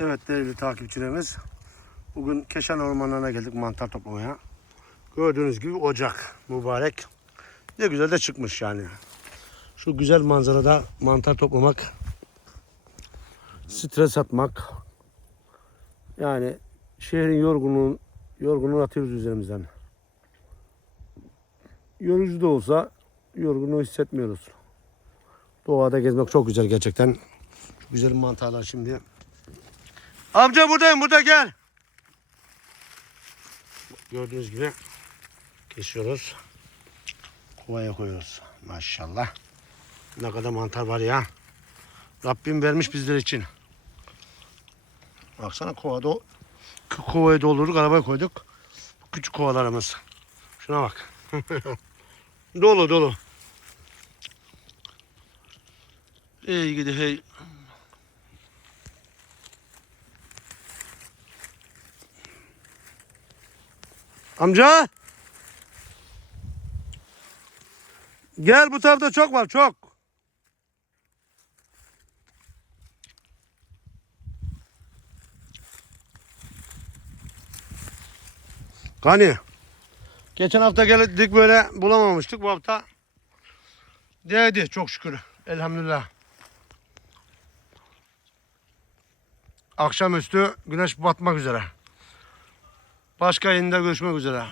Evet değerli takipçilerimiz. Bugün Keşan Ormanları'na geldik mantar toplamaya. Gördüğünüz gibi ocak mübarek. Ne güzel de çıkmış yani. Şu güzel manzarada mantar toplamak, stres atmak. Yani şehrin yorgunluğun yorgunluğu atıyoruz üzerimizden. Yorucu da olsa yorgunluğu hissetmiyoruz. Doğada gezmek çok güzel gerçekten. Şu güzel mantarlar şimdi. Amca buradayım burada gel. Gördüğünüz gibi kesiyoruz. Kovaya koyuyoruz. Maşallah. Ne kadar mantar var ya. Rabbim vermiş bizler için. Baksana kovada o- kovayı doldurduk arabaya koyduk. Küçük kovalarımız. Şuna bak. dolu dolu. Hey gidi hey. Amca. Gel bu tarafta çok var çok. Gani. Geçen hafta geldik böyle bulamamıştık. Bu hafta değdi çok şükür. Elhamdülillah. Akşamüstü güneş batmak üzere. Başka yayında görüşmek üzere.